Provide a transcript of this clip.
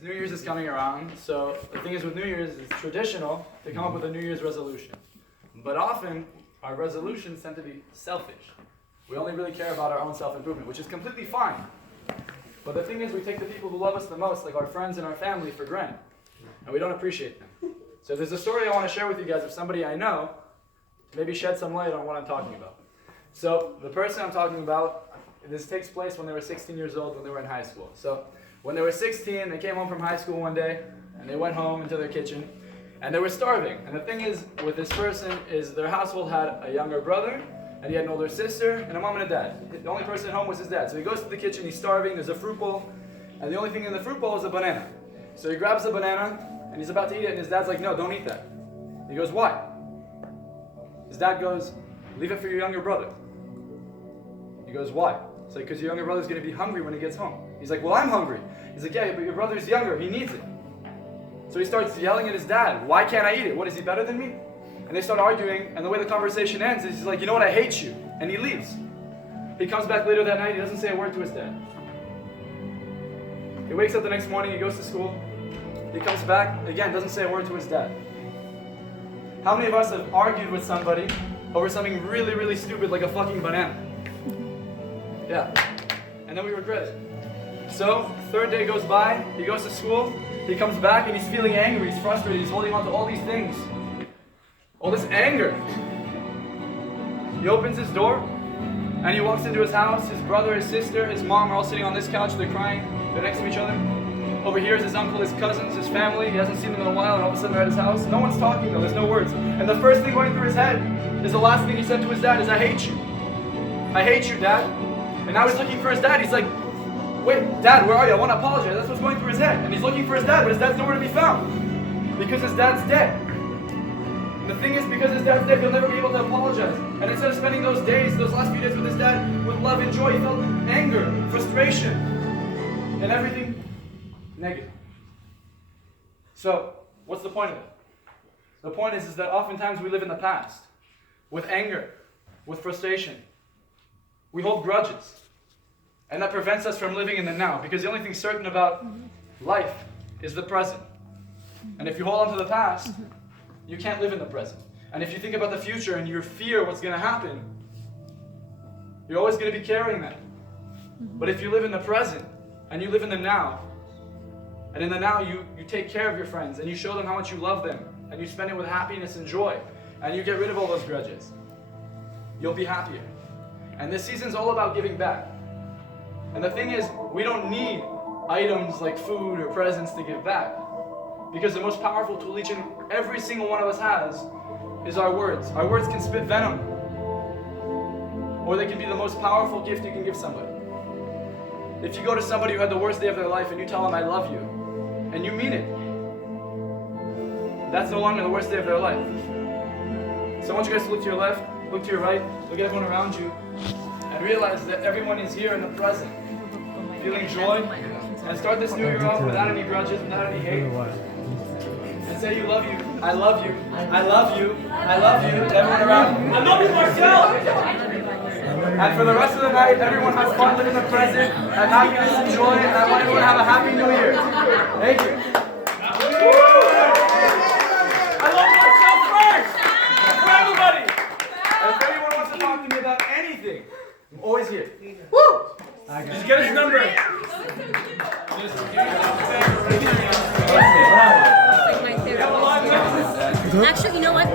is New Year's is coming around, so the thing is with New Year's, it's traditional to come up with a New Year's resolution. But often, our resolutions tend to be selfish. We only really care about our own self-improvement, which is completely fine. But the thing is, we take the people who love us the most, like our friends and our family, for granted. And we don't appreciate them. So there's a story I want to share with you guys of somebody I know, to maybe shed some light on what I'm talking about. So the person I'm talking about, this takes place when they were 16 years old, when they were in high school. So when they were 16, they came home from high school one day, and they went home into their kitchen, and they were starving. And the thing is, with this person, is their household had a younger brother, and he had an older sister, and a mom and a dad. The only person at home was his dad. So he goes to the kitchen, he's starving, there's a fruit bowl, and the only thing in the fruit bowl is a banana. So he grabs the banana, and he's about to eat it, and his dad's like, no, don't eat that. He goes, why? His dad goes, leave it for your younger brother. He goes, why? It's like, because your younger brother's going to be hungry when he gets home. He's like, well, I'm hungry. He's like, yeah, but your brother's younger, he needs it. So he starts yelling at his dad, why can't I eat it? What, is he better than me? And they start arguing, and the way the conversation ends is he's like, you know what, I hate you. And he leaves. He comes back later that night, he doesn't say a word to his dad. He wakes up the next morning, he goes to school. He comes back, again, doesn't say a word to his dad. How many of us have argued with somebody over something really, really stupid like a fucking banana? Yeah. And then we regret it. So, third day goes by, he goes to school, he comes back and he's feeling angry, he's frustrated, he's holding on to all these things. All this anger. He opens his door and he walks into his house. His brother, his sister, his mom are all sitting on this couch, they're crying, they're next to each other. Over here is his uncle, his cousins, his family. He hasn't seen them in a while, and all of a sudden they're at his house. No one's talking though, there's no words. And the first thing going through his head is the last thing he said to his dad is, I hate you. I hate you, Dad. And now he's looking for his dad. He's like, wait, Dad, where are you? I want to apologize. That's what's going through his head. And he's looking for his dad, but his dad's nowhere to be found. Because his dad's dead. And the thing is, because his dad's dead, he'll never be able to apologize. And instead of spending those days, those last few days with his dad, with love and joy, he felt anger, frustration, and everything negative. So, what's the point of it? The point is that oftentimes we live in the past with anger, with frustration. We hold grudges. And that prevents us from living in the now, because the only thing certain about life is the present. And if you hold on to the past, you can't live in the present. And if you think about the future and you fear what's going to happen, you're always going to be carrying that. But if you live in the present and you live in the now, and in the now you take care of your friends and you show them how much you love them and you spend it with happiness and joy and you get rid of all those grudges, you'll be happier. And this season's all about giving back. And the thing is, we don't need items like food or presents to give back. Because the most powerful tool each and every single one of us has is our words. Our words can spit venom. Or they can be the most powerful gift you can give somebody. If you go to somebody who had the worst day of their life and you tell them, I love you, and you mean it, that's no longer the worst day of their life. So I want you guys to look to your left, look to your right, look at everyone around you, and realize that everyone is here in the present, feeling joy, and start this new year off without any grudges, without any hate. And say you love you, I love you, I love you, I love you, to everyone around you. I love you myself! And for the rest of the night, everyone has fun living the present, and happiness and joy, and I want everyone to have a happy new year. Thank you. I love myself first! For everybody! And if anyone wants to talk to me about anything, I'm always here. Woo! Just get his number. Actually, you know what?